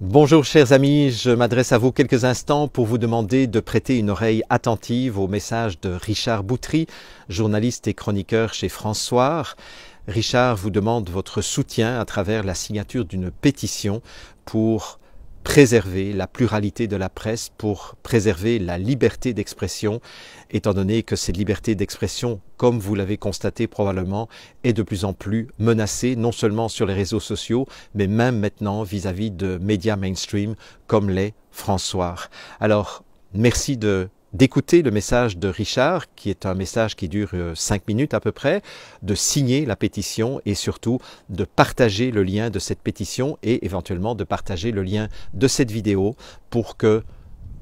Bonjour chers amis, je m'adresse à vous quelques instants pour vous demander de prêter une oreille attentive au message de Richard Boutry, journaliste et chroniqueur chez France Soir. Richard vous demande votre soutien à travers la signature d'une pétition pour préserver la pluralité de la presse, pour préserver la liberté d'expression, étant donné que cette liberté d'expression, comme vous l'avez constaté probablement, est de plus en plus menacée, non seulement sur les réseaux sociaux, mais même maintenant vis-à-vis de médias mainstream comme l'est France Soir. Alors, merci d'écouter le message de Richard, qui est un message qui dure 5 minutes à peu près, de signer la pétition et surtout de partager le lien de cette pétition et éventuellement de partager le lien de cette vidéo pour que,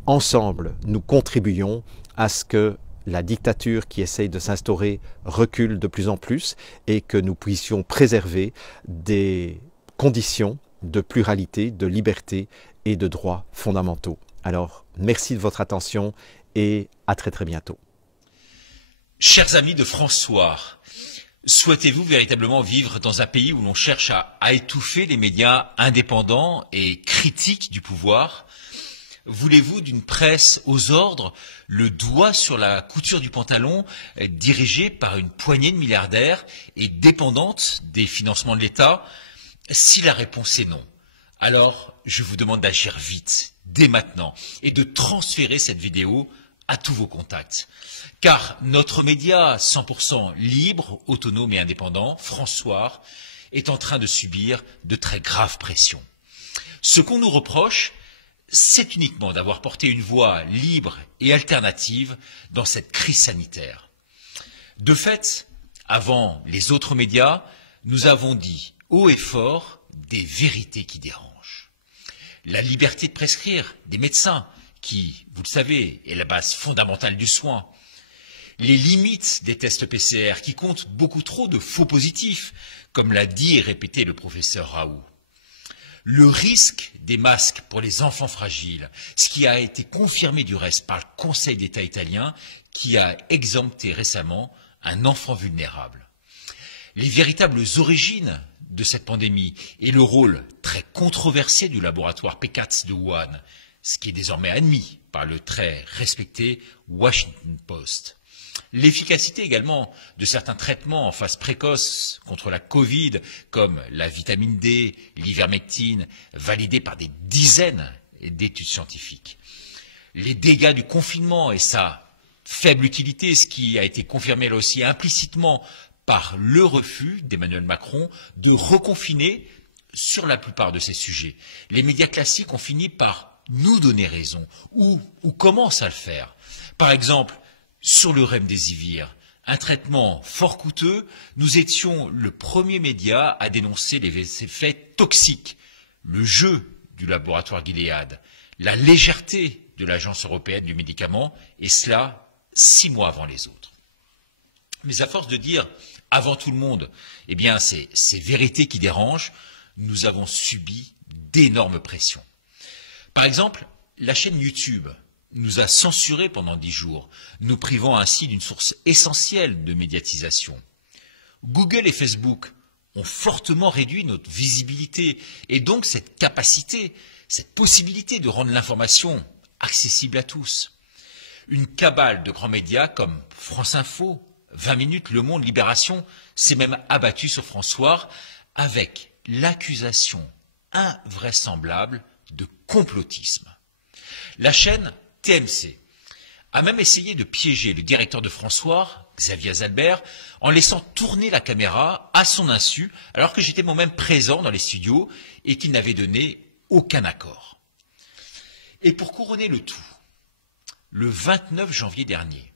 ensemble, nous contribuions à ce que la dictature qui essaye de s'instaurer recule de plus en plus et que nous puissions préserver des conditions de pluralité, de liberté et de droits fondamentaux. Alors, merci de votre attention et à très très bientôt. Chers amis de France Soir, souhaitez-vous véritablement vivre dans un pays où l'on cherche à étouffer les médias indépendants et critiques du pouvoir? Voulez-vous d'une presse aux ordres, le doigt sur la couture du pantalon, dirigée par une poignée de milliardaires et dépendante des financements de l'État? Si la réponse est non, alors je vous demande d'agir vite, dès maintenant, et de transférer cette vidéo à tous vos contacts. Car notre média 100% libre, autonome et indépendant, France Soir, est en train de subir de très graves pressions. Ce qu'on nous reproche, c'est uniquement d'avoir porté une voix libre et alternative dans cette crise sanitaire. De fait, avant les autres médias, nous avons dit haut et fort des vérités qui dérangent. La liberté de prescrire des médecins, qui, vous le savez, est la base fondamentale du soin. Les limites des tests PCR qui comptent beaucoup trop de faux positifs, comme l'a dit et répété le professeur Raoult. Le risque des masques pour les enfants fragiles, ce qui a été confirmé du reste par le Conseil d'État italien, qui a exempté récemment un enfant vulnérable. Les véritables origines de cette pandémie et le rôle très controversé du laboratoire P4 de Wuhan, ce qui est désormais admis par le très respecté Washington Post. L'efficacité également de certains traitements en phase précoce contre la Covid, comme la vitamine D, l'ivermectine, validés par des dizaines d'études scientifiques. Les dégâts du confinement et sa faible utilité, ce qui a été confirmé là aussi implicitement par le refus d'Emmanuel Macron de reconfiner sur la plupart de ces sujets. Les médias classiques ont fini par nous donner raison, ou commencent à le faire. Par exemple, sur le remdesivir, un traitement fort coûteux, nous étions le premier média à dénoncer les effets toxiques, le jeu du laboratoire Gilead, la légèreté de l'Agence européenne du médicament, et cela 6 mois avant les autres. Mais à force de dire avant tout le monde, eh bien, ces vérités qui dérangent, nous avons subi d'énormes pressions. Par exemple, la chaîne YouTube nous a censurés pendant 10 jours, nous privant ainsi d'une source essentielle de médiatisation. Google et Facebook ont fortement réduit notre visibilité et donc cette capacité, cette possibilité de rendre l'information accessible à tous. Une cabale de grands médias comme France Info, 20 minutes, Le Monde, Libération s'est même abattue sur France Soir avec l'accusation invraisemblable de complotisme. La chaîne TMC a même essayé de piéger le directeur de France Soir, Xavier Zalbert, en laissant tourner la caméra à son insu, alors que j'étais moi-même présent dans les studios et qu'il n'avait donné aucun accord. Et pour couronner le tout, le 29 janvier dernier,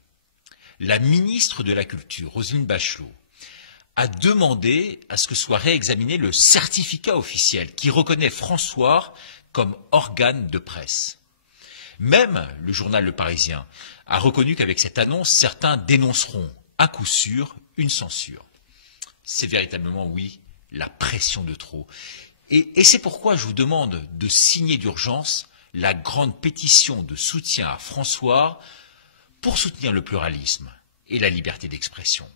la ministre de la Culture, Roselyne Bachelot, a demandé à ce que soit réexaminé le certificat officiel qui reconnaît France Soir comme organe de presse. Même le journal Le Parisien a reconnu qu'avec cette annonce, certains dénonceront à coup sûr une censure. C'est véritablement, oui, la pression de trop. Et c'est pourquoi je vous demande de signer d'urgence la grande pétition de soutien à France Soir pour soutenir le pluralisme et la liberté d'expression.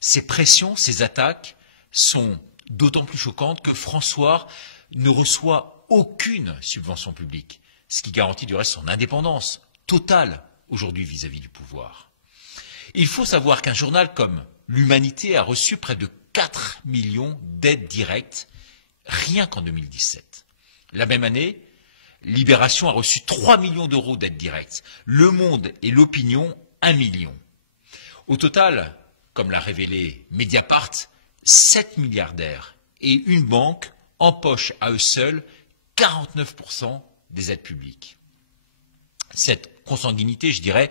Ces pressions, ces attaques sont d'autant plus choquantes que France Soir ne reçoit aucune subvention publique, ce qui garantit du reste son indépendance totale aujourd'hui vis-à-vis du pouvoir. Il faut savoir qu'un journal comme l'Humanité a reçu près de 4 millions d'aides directes rien qu'en 2017. La même année, Libération a reçu 3 millions d'euros d'aides directes. Le Monde et l'Opinion, 1 million. Au total, comme l'a révélé Mediapart, 7 milliardaires et une banque empochent à eux seuls 49% des aides publiques. Cette consanguinité, je dirais,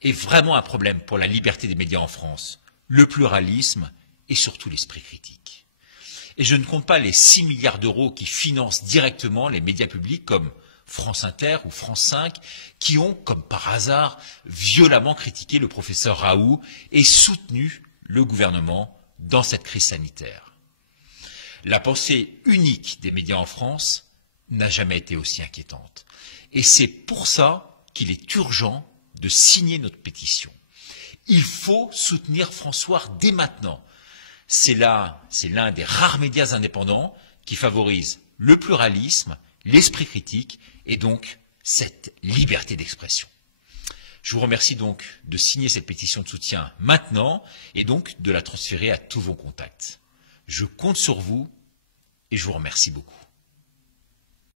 est vraiment un problème pour la liberté des médias en France, le pluralisme et surtout l'esprit critique. Et je ne compte pas les 6 milliards d'euros qui financent directement les médias publics comme France Inter ou France 5, qui ont, comme par hasard, violemment critiqué le professeur Raoult et soutenu le gouvernement dans cette crise sanitaire. La pensée unique des médias en France n'a jamais été aussi inquiétante. Et c'est pour ça qu'il est urgent de signer notre pétition. Il faut soutenir François dès maintenant. C'est l'un des rares médias indépendants qui favorise le pluralisme, l'esprit critique et donc cette liberté d'expression. Je vous remercie donc de signer cette pétition de soutien maintenant et donc de la transférer à tous vos contacts. Je compte sur vous et je vous remercie beaucoup.